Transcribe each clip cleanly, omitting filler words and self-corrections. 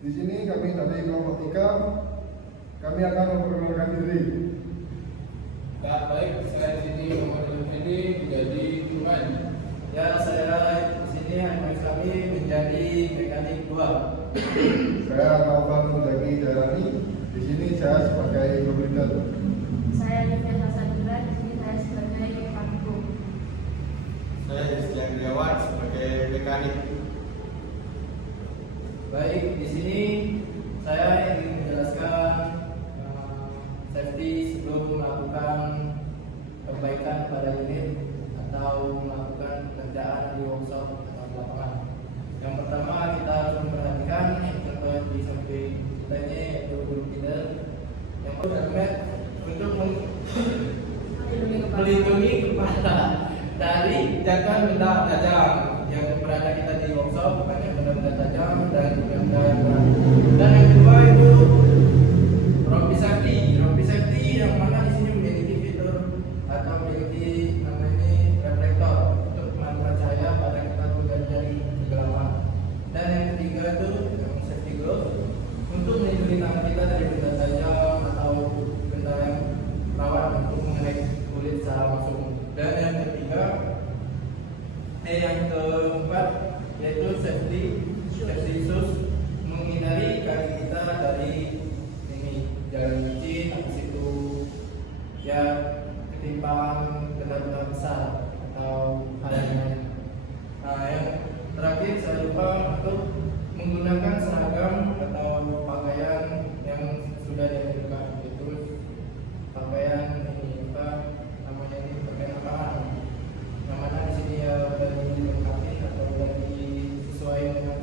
Di sini kami dari kelompok 3, kami akan memperkenalkan diri. Baik, saya di sini Muhammad Effendi menjadi Tuhan. Ya, saya di sini kami menjadi mekanik 2. Saya Taufan Muzaki Jarani. Di sini saya sebagai pembelian. Saya Livia Hasanura, di sini saya sebagai pangku. Saya Rizky Andriawan sebagai mekanik. Baik, di sini saya ingin menjelaskan safety sebelum melakukan perbaikan pada unit atau melakukan pekerjaan di workshop atau di lapangan. Yang pertama kita harus memperhatikan yang terdapat di samping kita ini yaitu guru feeder yang helmet untuk melindungi kepala dari jangkauan benda tajam yang berada kita di workshop, banyak benda-benda tajam dan benda yang berat. Dan yang kedua itu rompi safety yang mana di sini memiliki fitur atau memiliki namanya reflektor untuk memantul cahaya pada kita bekerja dari kegelapan. Dan yang ketiga itu yang safety glove untuk melindungi tangan kita dari benda tajam atau benda yang rawan untuk mengenai kulit secara langsung. Dan yang ketiga, yang keempat yaitu safety shoes menghindari kaki kita dari ini jalan licin, habis itu ya ketimpangan benda-benda besar atau hal yang lain. Nah, yang terakhir saya lupa untuk menggunakan seragam atau pakaian yang sudah dianjurkan, yaitu pakaian ini apa namanya ini pakaian lapangan. Yang mana di sini ya sudah dilengkapi atau sudah sesuai dengan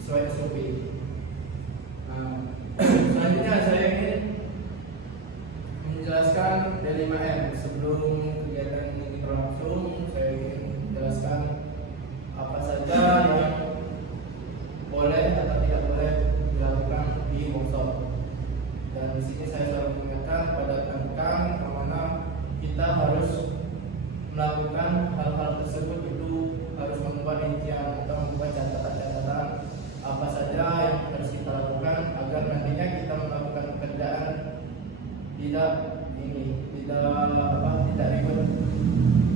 sesuai SOP. Nah, selanjutnya saya ingin menjelaskan dari 5M. Sebelum kegiatan ini berlangsung, saya ingin menjelaskan apa saja yang boleh atau tidak boleh dilakukan di workshop. Dan di sini saya selalu mengingatkan pada rekan-rekan mana kita harus melakukan hal-hal tersebut itu harus membuat rincian atau membuat catatan-catatan apa saja yang harus kita lakukan agar nantinya kita melakukan pekerjaan tidak ribet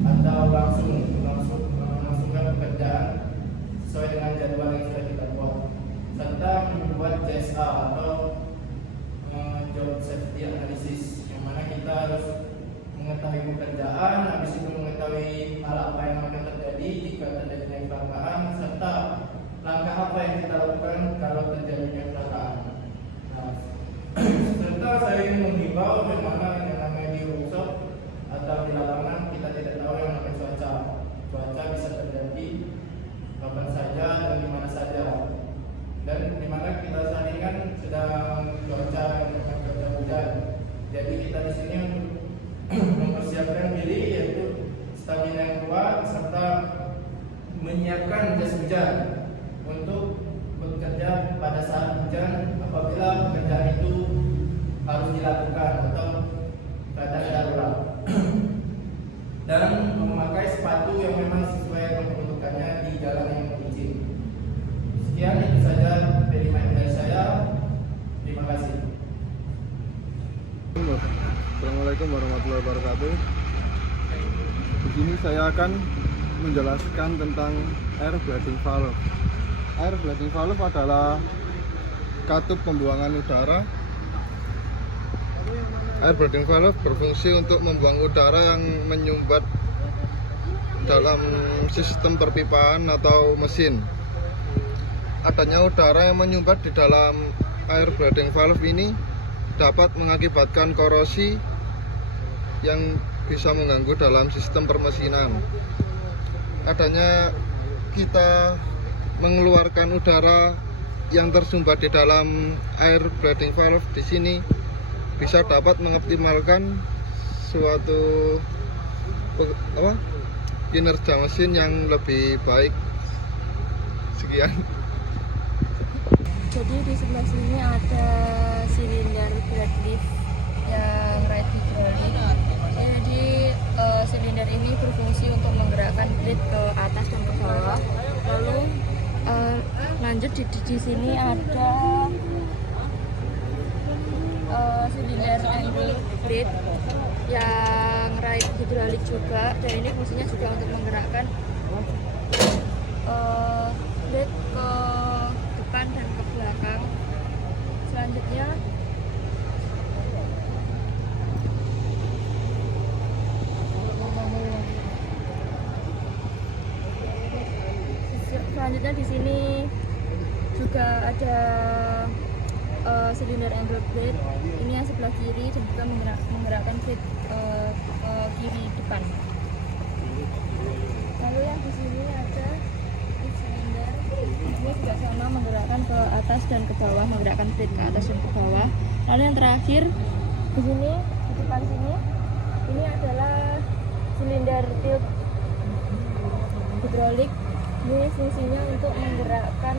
atau langsungkan pekerjaan sesuai dengan jadwal yang sudah kita buat, serta membuat JSA atau job safety analysis yang mana kita harus mengetahui pekerjaan, habis itu mengetahui hal apa yang akan terjadi jika terjadinya kecelakaan, serta langkah apa yang kita lakukan kalau terjadinya kecelakaan. Nah, serta saya ingin menghimbau bagaimana yang namanya di workshop atau di lapangan kita tidak tahu yang namanya cuaca. Cuaca bisa terjadi kapan saja dan di mana saja. Dan di mana kita saat ini kan sedang cuaca hujan. Jadi kita di sini mempersiapkan diri yaitu stamina yang kuat serta menyiapkan jas hujan untuk bekerja pada saat hujan apabila pekerjaan itu harus dilakukan atau keadaan darurat. Dan memakai sepatu yang memang sesuai dengan peruntukannya di jalan yang licin. Sekian itu saja dari saya. Terima kasih. Assalamualaikum warahmatullahi wabarakatuh. Di sini saya akan menjelaskan tentang air blading valve. Air blading valve adalah katup pembuangan udara. Air blading valve berfungsi untuk membuang udara yang menyumbat dalam sistem perpipaan atau mesin. Adanya udara yang menyumbat di dalam air blading valve ini dapat mengakibatkan korosi yang bisa mengganggu dalam sistem permesinan. Adanya kita mengeluarkan udara yang tersumbat di dalam air blading valve di sini bisa dapat mengoptimalkan suatu kinerja mesin yang lebih baik. Sekian. Jadi di sebelah sini ada silinder brake lift yang right hidrolik. Jadi silinder ini berfungsi untuk menggerakkan blade ke atas dan ke bawah. Lalu lanjut di sini ada silinder angle blade yang right hidrolik juga, dan ini fungsinya juga untuk menggerakkan blade ke depan dan ke belakang. Selanjutnya di sini juga ada silinder angle blade. Ini yang sebelah kiri dan juga menggerakkan blade ke kiri depan. Lalu yang di sini ada silinder, ini juga sama menggerakkan ke atas dan ke bawah, menggerakkan blade ke atas dan ke bawah. Lalu yang terakhir di sini, di depan sini, ini adalah silinder tilt hidrolik. Ini fungsinya untuk menggerakkan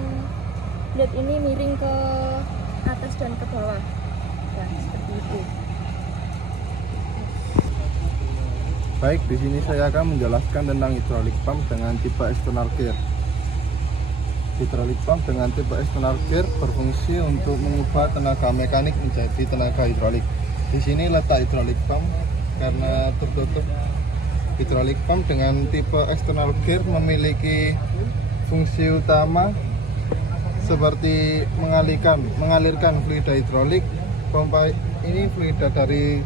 blade ini miring ke atas dan ke bawah. Nah, seperti itu. Baik, di sini saya akan menjelaskan tentang hydraulic pump dengan tipe external gear. Hydraulic pump dengan tipe external gear berfungsi untuk mengubah tenaga mekanik menjadi tenaga hidrolik. Di sini letak hydraulic pump karena tertutup. Hydraulic pump dengan tipe external gear memiliki fungsi utama seperti mengalirkan fluida hidrolik. Pompa ini fluida dari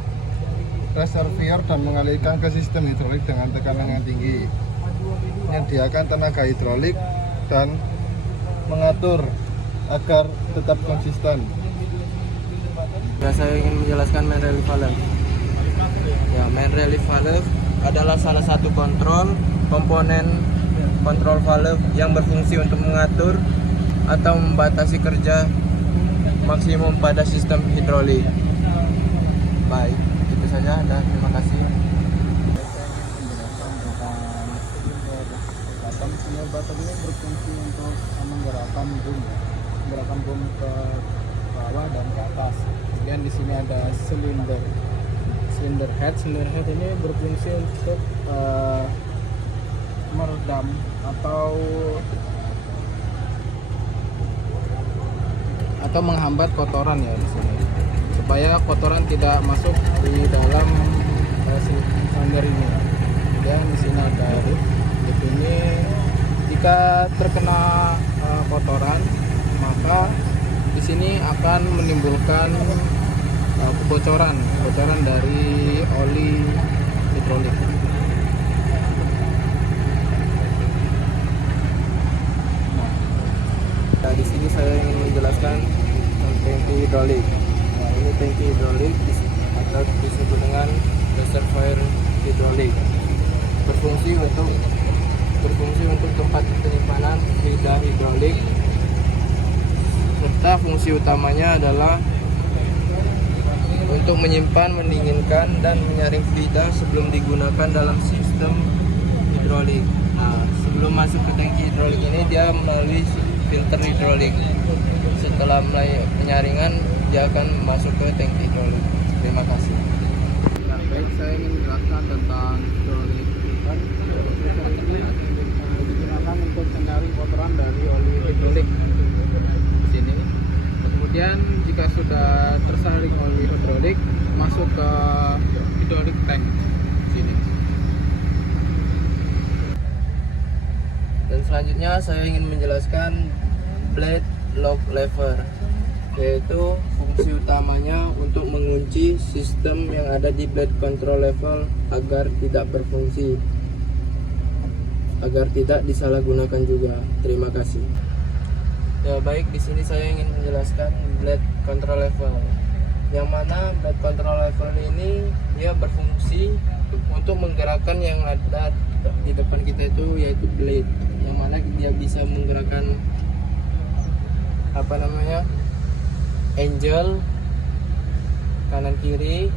reservoir dan mengalirkan ke sistem hidrolik dengan tekanan yang tinggi, menyediakan tenaga hidrolik dan mengatur agar tetap konsisten. Ya, saya ingin menjelaskan main relief valve. Ya, main relief valve adalah salah satu komponen kontrol valve yang berfungsi untuk mengatur atau membatasi kerja maksimum pada sistem hidrolik. Baik, itu saja. Terima kasih. Bottom ini berfungsi untuk menggerakkan boom ke bawah dan ke atas. Kemudian di sini ada silinder head. Silinder head ini berfungsi untuk meredam atau menghambat kotoran ya di sini, supaya kotoran tidak masuk di dalam silinder ini. Kemudian di sini ada roof. Ini jika terkena kotoran, maka di sini akan menimbulkan kebocoran dari oli hidrolik. Nah, di sini saya ingin menjelaskan tangki hidrolik. Nah, ini tangki hidrolik atau disebut dengan reservoir hidrolik. Berfungsi untuk tempat penyimpanan fluida hidrolik, serta fungsi utamanya adalah untuk menyimpan, mendinginkan, dan menyaring fluida sebelum digunakan dalam sistem hidrolik. Nah, sebelum masuk ke tangki hidrolik ini dia melalui filter hidrolik. Setelah mulai penyaringan, dia akan masuk ke tangki hidrolik. Terima kasih. Nah, baik, saya ingin menjelaskan tentang hidrolik filter. Filter ini digunakan untuk menyaring kotoran dari oli hidrolik di sini. Kemudian jika sudah tersaring oli hidrolik, masuk ke hidrolik tank di sini. Dan selanjutnya saya ingin menjelaskan blade lock lever, yaitu fungsi utamanya untuk mengunci sistem yang ada di blade control level agar tidak berfungsi, agar tidak disalahgunakan juga. Terima kasih. Ya, baik, di sini saya ingin menjelaskan blade control level, yang mana blade control level ini dia berfungsi untuk menggerakkan yang ada di depan kita itu, yaitu blade, yang mana dia bisa menggerakkan angel kanan kiri,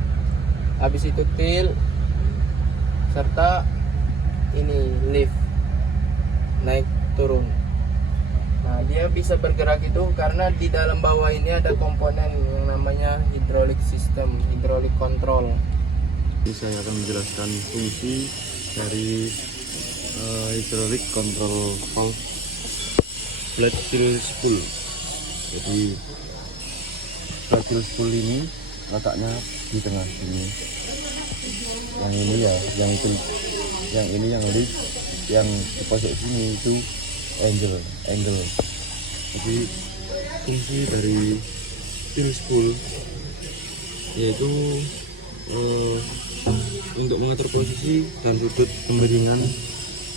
habis itu tilt, serta ini lift, naik turun. Nah, dia bisa bergerak itu karena di dalam bawah ini ada komponen yang namanya hydraulic system, hydraulic control. Jadi saya akan menjelaskan fungsi dari hydraulic control valve. flat steel spool. Jadi flat steel spool ini letaknya di tengah sini. Yang ini ya, yang itu, yang ini yang leaf, yang di pojok sini itu angle. Jadi fungsi dari steel spool yaitu untuk mengatur posisi dan sudut kemiringan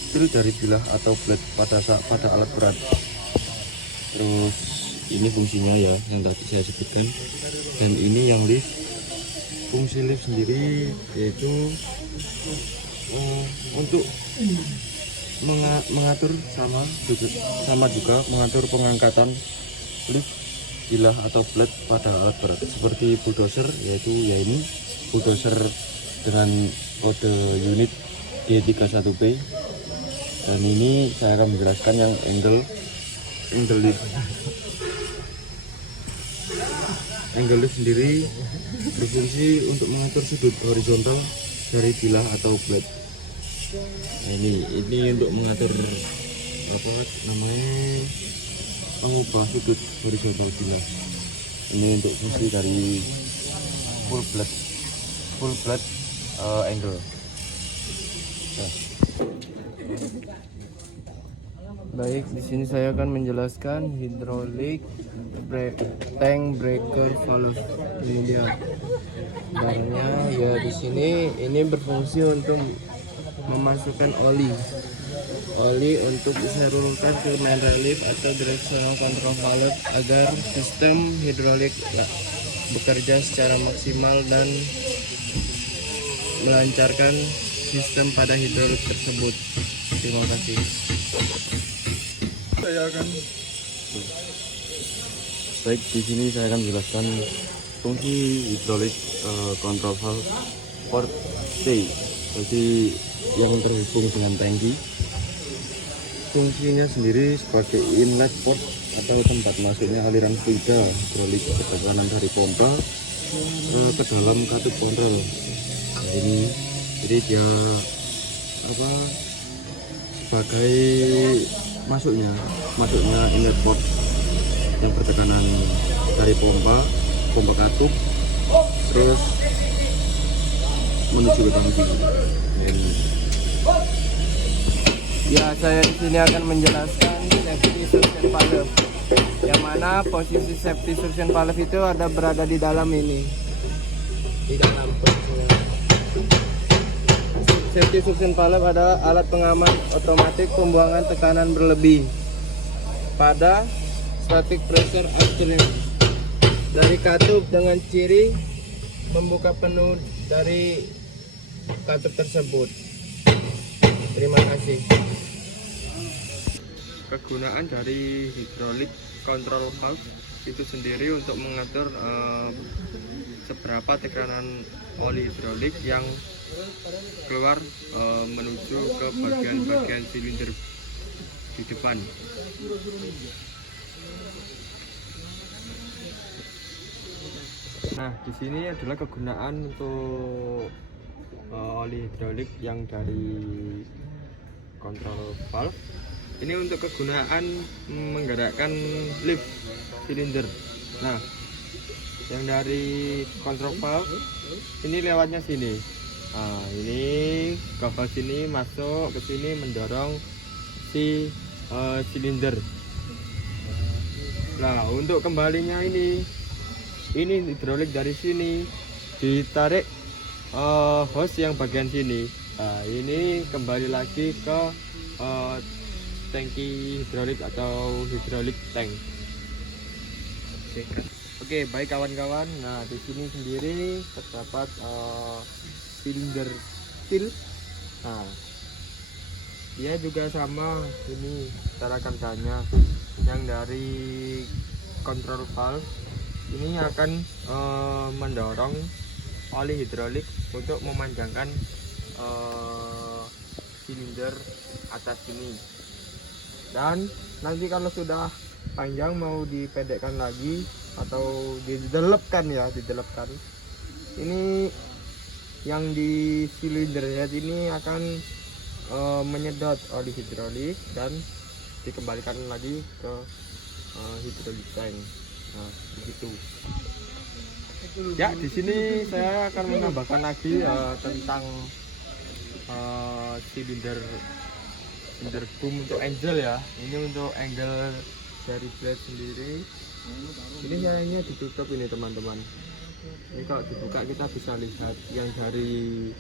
steel dari bilah atau blade pada alat berat. Terus ini fungsinya ya yang tadi saya sebutkan, dan ini yang lift. Fungsi lift sendiri yaitu untuk mengatur sama juga mengatur pengangkatan lift bilah atau blade pada alat berat seperti bulldozer, yaitu ya ini bulldozer dengan kode unit D31B, dan ini saya akan menjelaskan yang angle lift. Angle lift sendiri berfungsi untuk mengatur sudut horizontal dari bilah atau blade. Nah, ini untuk mengatur apa namanya, mengubah sudut horizontal bilah. Ini untuk fungsi dari full blade angle. Nah. Baik, di sini saya akan menjelaskan hidrolik tank breaker valve. Ini dia barangnya ya. Di sini ini berfungsi untuk memasukkan oli untuk disalurkan ke main relief atau directional control valve agar sistem hidrolik bekerja secara maksimal dan melancarkan sistem pada hidrolik tersebut. Terima kasih. Baik, di sini saya akan menjelaskan fungsi hidrolik control valve port C. Jadi yang terhubung dengan tangki. Fungsinya sendiri sebagai inlet port atau tempat masuknya aliran fluida hidrolik ke tekanan dari pompa ke dalam katup kontrol. Nah, ini jadi dia sebagai masuknya inlet port yang bertekanan dari pompa katup terus menuju ke tangki. Ya, saya di sini akan menjelaskan safety suction valve. Yang mana posisi safety suction valve itu berada di dalam ini. Di dalam posisinya. Safety suction valve adalah alat pengaman otomatis pembuangan tekanan berlebih pada static pressure upstream dari katup dengan ciri membuka penuh dari katup tersebut. Terima kasih. Kegunaan dari hidrolik control valve itu sendiri untuk mengatur seberapa tekanan oli hidrolik yang keluar menuju ke bagian-bagian silinder di depan. Nah, di sini adalah kegunaan untuk oli hidrolik yang dari control valve. Ini untuk kegunaan menggerakkan lift silinder. Nah, yang dari control valve ini lewatnya sini. Nah, ini valve sini masuk ke sini mendorong si silinder. Nah, untuk kembalinya ini hidrolik dari sini ditarik hose yang bagian sini. Nah, ini kembali lagi ke tangki hidrolik atau hidrolik tank. Oke, baik kawan-kawan. Nah, di sini sendiri terdapat silinder steel. Nah, dia juga sama ini cara kerjanya. Yang dari control valve ini akan mendorong oli hidrolik untuk memanjangkan silinder atas ini, dan nanti kalau sudah panjang mau dipendekkan lagi atau didelepkan, ini yang di silinder head ini akan menyedot oli hidrolik dan dikembalikan lagi ke hydraulic tank. Nah, begitu. Ya, di sini saya akan menambahkan lagi tentang silinder boom untuk angle ya. Ini untuk angle dari blade sendiri. Ini sayangnya ditutup ini teman-teman. Ini kalau dibuka kita bisa lihat yang dari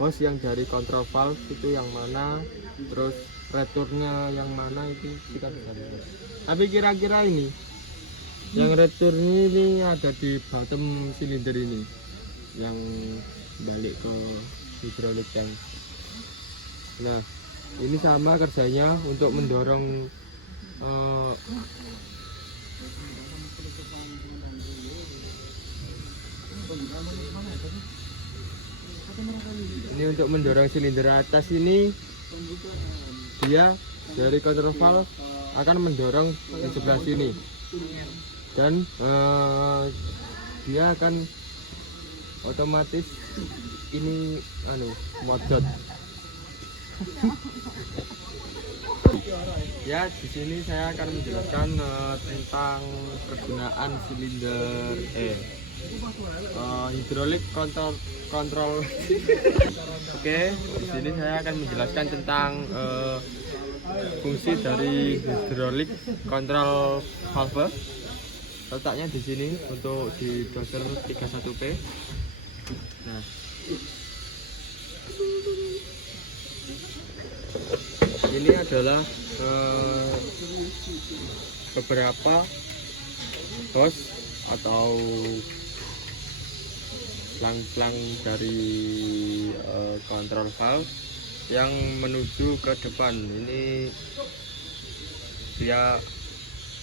hose yang dari control valve itu yang mana, terus returnya yang mana itu kita bisa lihat. Tapi kira-kira ini yang return ini ada di bottom silinder ini yang balik ke hydraulic tank. Nah, ini sama kerjanya untuk mendorong ini untuk mendorong silinder atas ini, dia dari control valve akan mendorong di sebelah sini dan dia akan otomatis ini modot. Ya, di sini saya akan menjelaskan tentang kegunaan silinder hydraulic control. Oke, di sini saya akan menjelaskan tentang fungsi dari hydraulic control valve. Letaknya di sini untuk di doser 31P. Nah, ini adalah beberapa hose atau plang-plang dari control valve yang menuju ke depan. Ini dia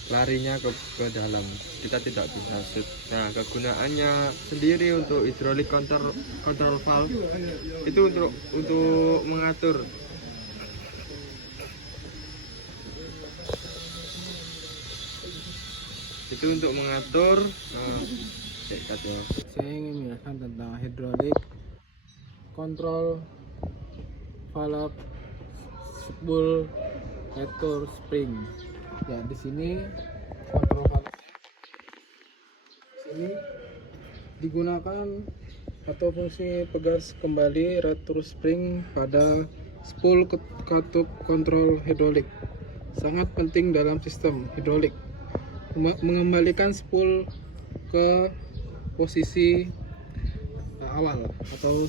larinya ke dalam, kita tidak bisa shoot. Nah, kegunaannya sendiri untuk hydraulic control valve itu untuk mengatur Saya ingin menjelaskan tentang hydraulic control valve spool retur spring. Ya, di sini kontrol valve sini digunakan atau fungsi pegas kembali retur spring pada spool katup kontrol hidrolik. Sangat penting dalam sistem hidrolik. Mengembalikan spool ke posisi awal atau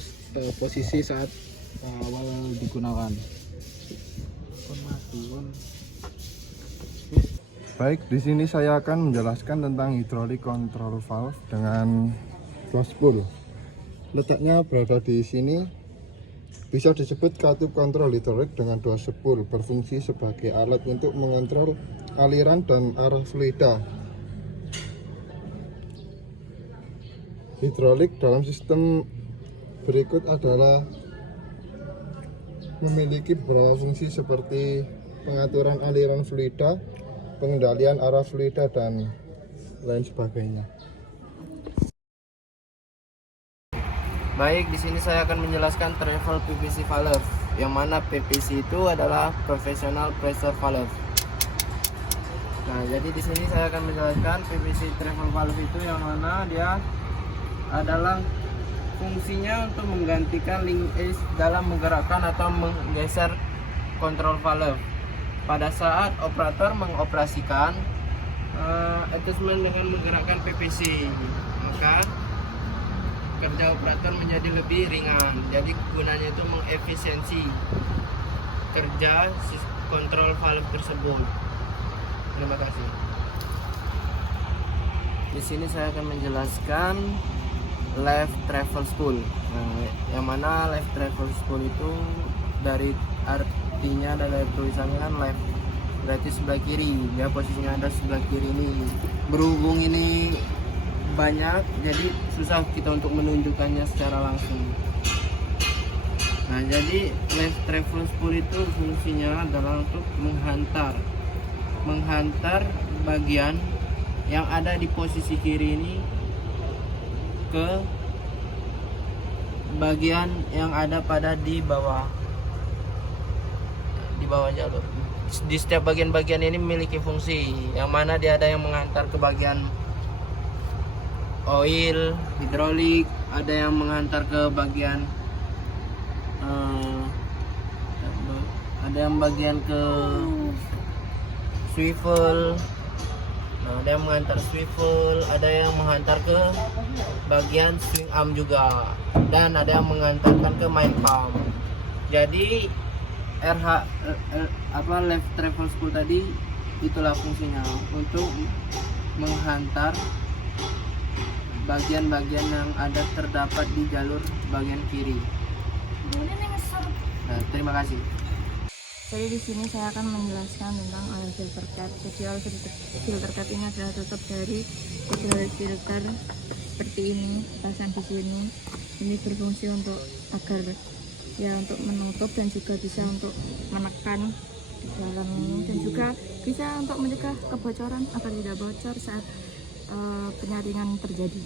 posisi saat awal digunakan. Baik, di sini saya akan menjelaskan tentang hydraulic control valve dengan dua spool. Letaknya berada di sini. Bisa disebut katup kontrol hidrolik dengan dua spool, berfungsi sebagai alat untuk mengontrol aliran dan arah fluida. Hidrolik dalam sistem berikut adalah memiliki beberapa fungsi seperti pengaturan aliran fluida, pengendalian arah fluida, dan lain sebagainya. Baik, di sini saya akan menjelaskan travel PVC valve, yang mana PVC itu adalah professional pressure valve. Nah, jadi di sini saya akan menjelaskan PVC travel valve itu yang mana dia adalah fungsinya untuk menggantikan linkage dalam menggerakkan atau menggeser kontrol valve. Pada saat operator mengoperasikan attachment dengan menggerakkan PVC, maka kerja operator menjadi lebih ringan. Jadi gunanya itu mengefisiensi kerja kontrol valve tersebut. Terima kasih. Di sini saya akan menjelaskan left travel spool. Nah, yang mana left travel spool itu dari artinya dari tulisannya kan left, berarti sebelah kiri. Ya, posisinya ada sebelah kiri ini. Berhubung ini banyak, jadi susah kita untuk menunjukkannya secara langsung. Nah, jadi left travel spool itu fungsinya adalah untuk menghantar bagian yang ada di posisi kiri ini ke bagian yang ada pada di bawah jalur. di setiap bagian-bagian ini memiliki fungsi, yang mana dia ada yang mengantar ke bagian oil, hidrolik, ada yang mengantar ke bagian ada yang bagian ke swivel. Nah, ada yang mengantar swivel, ada yang mengantar ke bagian swing arm juga, dan ada yang mengantarkan ke main pump. Jadi left travel spool tadi itulah fungsinya, untuk menghantar bagian-bagian yang ada terdapat di jalur bagian kiri. Nah, terima kasih. Jadi di sini saya akan menjelaskan tentang oil filter cap. Jadi oil filter cap ini adalah tutup dari oil filter seperti ini, pasang di sini. Ini berfungsi untuk agar ya untuk menutup dan juga bisa untuk menekan di dalam ini, dan juga bisa untuk mencegah kebocoran agar tidak bocor saat penyaringan terjadi.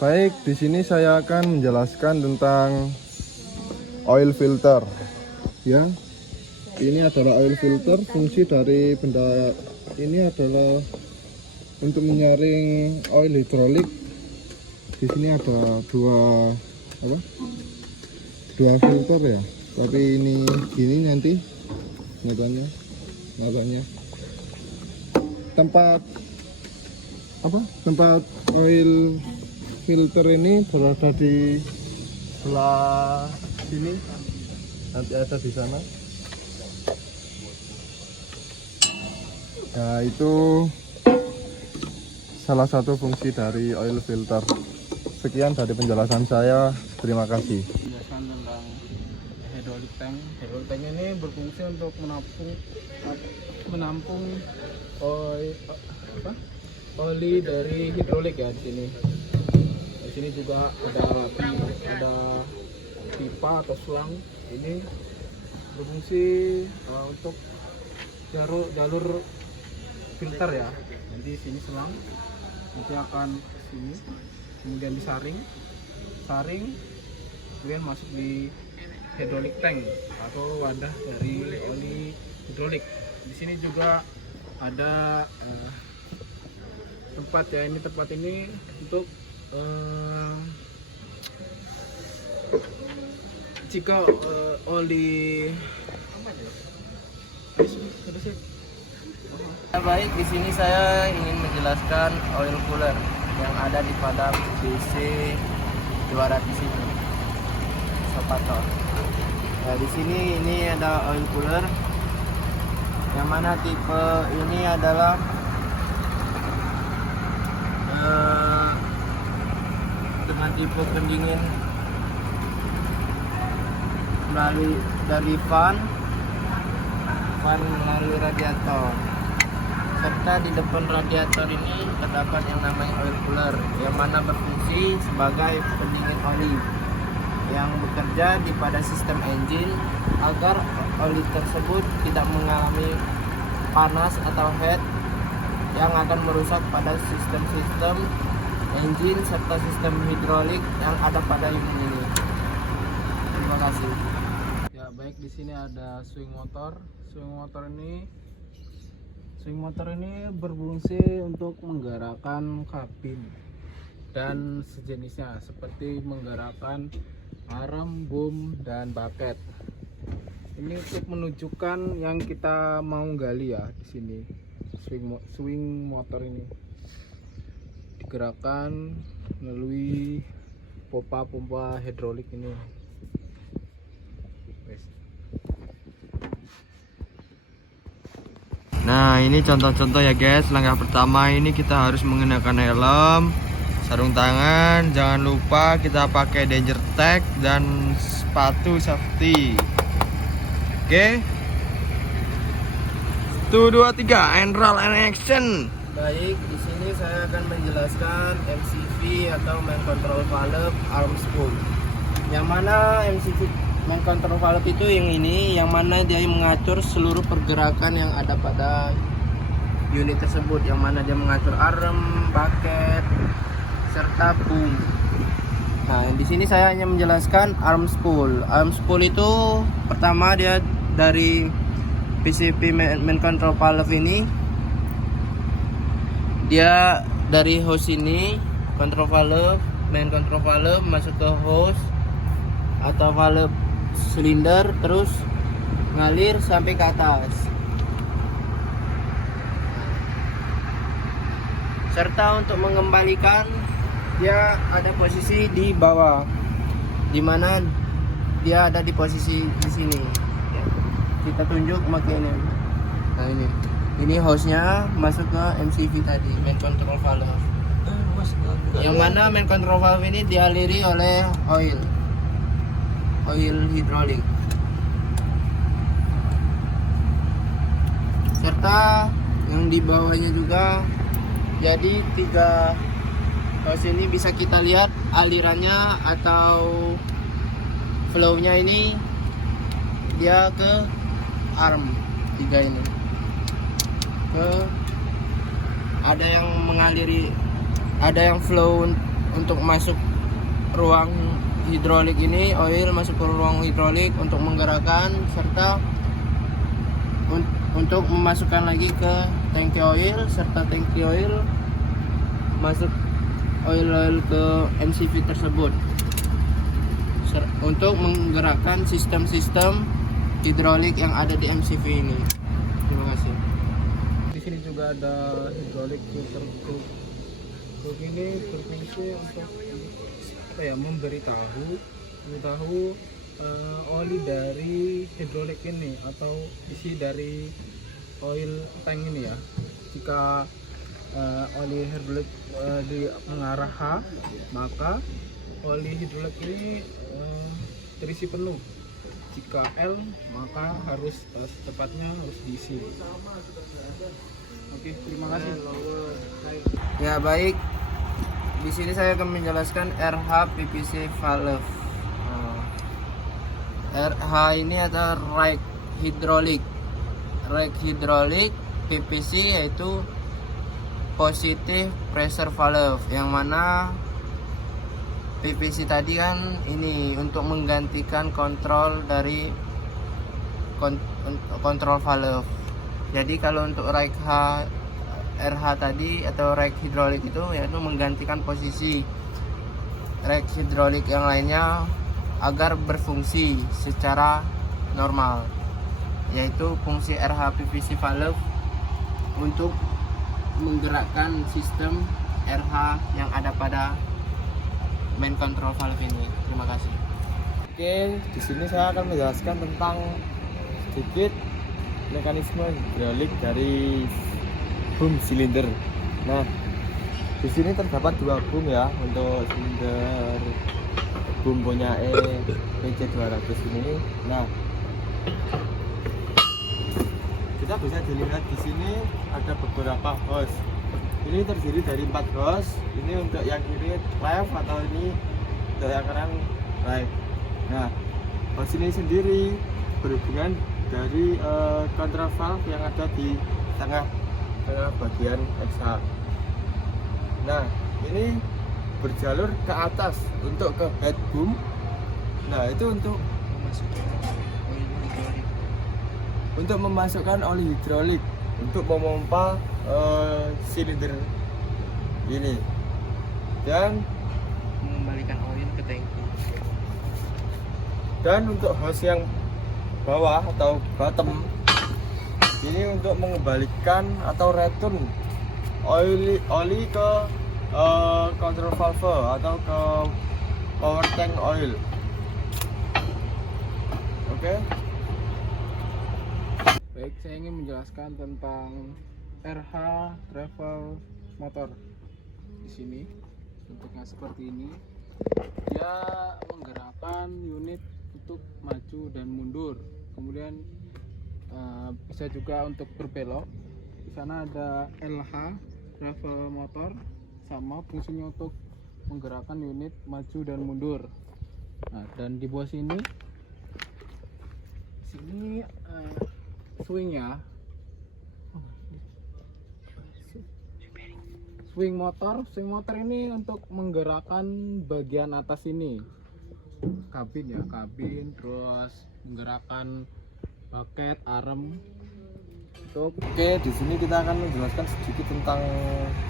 Baik, di sini saya akan menjelaskan tentang oil filter. Ya, ini adalah oil filter. Fungsi dari benda ini adalah untuk menyaring oil hidrolik. Di sini ada dua filter ya. Tapi ini gini nanti nyatanya tempat oil filter ini berada di sebelah sini. Nanti ada di sana. Nah, itu salah satu fungsi dari oil filter. Sekian dari penjelasan saya. Terima kasih. Penjelasan tentang hydraulic tank. Hydraulic tank ini berfungsi untuk menampung oli dari hidrolik ya di sini. Di sini juga ada pipa atau selang. Ini berfungsi untuk jalur filter ya. Nanti sini selang, nanti akan sini, kemudian disaring, kemudian masuk di hydraulic tank atau wadah dari oli hidrolik. Di sini juga ada tempat ya. Tempat ini untuk jika oli Baik, di sini saya ingin menjelaskan oil cooler yang ada di pada BC 200 ini, Sopator. Nah, di sini ini ada oil cooler, yang mana tipe ini adalah dengan tipe pendingin melalui dari fan melalui radiator, serta di depan radiator ini terdapat yang namanya oil cooler, yang mana berfungsi sebagai pendingin oli yang bekerja di pada sistem engine agar oli tersebut tidak mengalami panas atau heat yang akan merusak pada sistem-sistem engine serta sistem hidrolik yang ada pada unit ini. Terima kasih. Ya, baik, di sini ada swing motor. Swing motor ini berfungsi untuk menggerakkan kabin dan sejenisnya, seperti menggerakkan arm, boom, dan bucket. Ini untuk menunjukkan yang kita mau gali ya. Di sini swing motor ini digerakkan melalui pompa hidrolik ini. Nah, ini contoh-contoh ya guys. Langkah pertama ini kita harus mengenakan helm, sarung tangan, jangan lupa kita pakai danger tag dan sepatu safety. Oke. 1, 2, 3, and roll and action. Baik, di sini saya akan menjelaskan MCV atau main control valve arm spool. Yang mana MCV main control valve itu yang ini, yang mana dia mengatur seluruh pergerakan yang ada pada unit tersebut, yang mana dia mengatur arm, bucket, serta boom. Nah, di sini saya hanya menjelaskan arm spool. Arm spool itu pertama dia dari PCP main control valve ini, dia dari hose ini control valve, main control valve masuk ke hose atau valve silinder, terus ngalir sampai ke atas. Serta untuk mengembalikan, dia ada posisi di bawah, dimana dia ada di posisi di sini. Kita tunjuk pakai ini. Nah ini hose-nya masuk ke MCV tadi, main control valve. Yang mana main control valve ini dialiri oleh oil hidrolik. Serta yang di bawahnya juga, jadi 3 hose ini bisa kita lihat alirannya atau flow-nya ini, dia ke arm 3 ini, ada yang mengaliri, ada yang flow untuk masuk ruang hidrolik ini, oil masuk ke ruang hidrolik untuk menggerakkan, serta untuk memasukkan lagi ke tangki oil, serta tangki oil masuk oil ke MCV tersebut untuk menggerakkan sistem-sistem hidrolik yang ada di MCV ini. Terima kasih. Di sini juga ada hidrolik filter group. Group ini berfungsi untuk memberitahu oli dari hidrolik ini atau isi dari oil tank ini ya. Jika oli hidrolik di mengarah H, maka oli hidrolik ini terisi penuh. Jika L, maka harus tepatnya harus diisi. Oke, terima kasih. Ya baik, di sini saya akan menjelaskan RH PVC valve. RH ini adalah rake hidrolik. Rake hidrolik PVC yaitu positive pressure valve, yang mana PVC tadi kan ini untuk menggantikan kontrol dari kontrol valve. Jadi kalau untuk rake RH tadi atau rake hidrolik itu yaitu menggantikan posisi rake hidrolik yang lainnya agar berfungsi secara normal, yaitu fungsi RH PVC valve untuk menggerakkan sistem RH yang ada pada main control valve ini. Terima kasih. Oke, di sini saya akan menjelaskan tentang sedikit mekanisme hidrolik dari boom silinder. Nah, di sini terdapat 2 boom ya untuk silinder boom punya PC200 ini. Nah, kita bisa dilihat di sini ada beberapa hose. Ini terdiri dari 4 hose. Ini untuk yang kiri left atau ini untuk yang kanan right. Nah, hose ini sendiri berhubungan dari control valve yang ada di tengah bagian XH. Nah, ini berjalur ke atas untuk ke head boom. Nah, itu untuk memasukkan oli hidrolik untuk memompa silinder ini dan Mengembalikan oil ke tangki. dan untuk hose yang bawah atau bottom ini untuk mengembalikan atau return oli ke control valve atau ke power tank oil. Oke. Baik, saya ingin menjelaskan tentang RH travel motor. Di sini bentuknya seperti ini. Dia menggerakkan unit untuk maju dan mundur. Kemudian bisa juga untuk berbelok. Di sana ada LH travel motor, sama fungsinya untuk menggerakkan unit maju dan mundur. Nah, dan di bawah sini swingnya, swing motor ini untuk menggerakkan bagian atas ini, kabin, terus menggerakkan bucket, arm, Oke, di sini kita akan menjelaskan sedikit tentang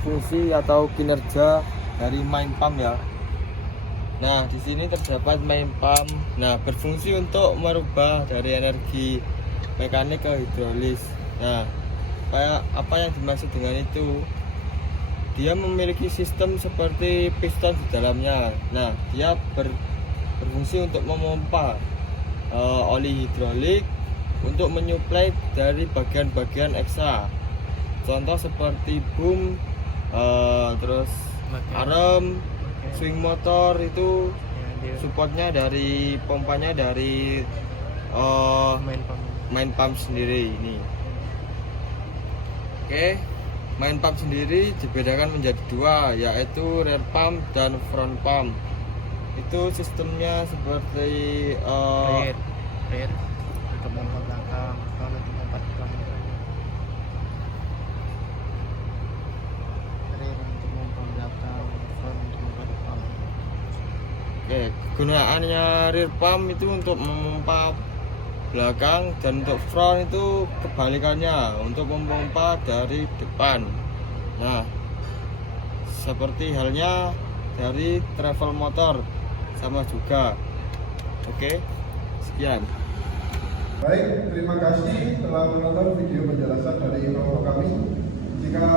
fungsi atau kinerja dari main pump ya. Nah, di sini terdapat main pump. Nah, berfungsi untuk merubah dari energi mekanik ke hidrolis. Nah, apa yang dimaksud dengan itu? Dia memiliki sistem seperti piston di dalamnya. Nah, dia berfungsi untuk memompa oli hidrolik untuk menyuplai dari bagian-bagian ekstra. Contoh seperti boom, terus arm, swing motor itu supportnya dari pompanya dari main pump sendiri ini. Oke, main pump sendiri dibedakan menjadi dua, yaitu rear pump dan front pump. Itu sistemnya seperti rear untuk pompa belakang, front untuk pompa depan. Rear untuk pompa belakang, front untuk pompa depan. Oke, kegunaannya rear pump itu untuk memompa belakang, dan untuk front itu kebalikannya, untuk memompa dari depan. Nah, seperti halnya dari travel motor sama juga. Oke, sekian. Baik, terima kasih telah menonton video penjelasan dari kelompok kami. Jika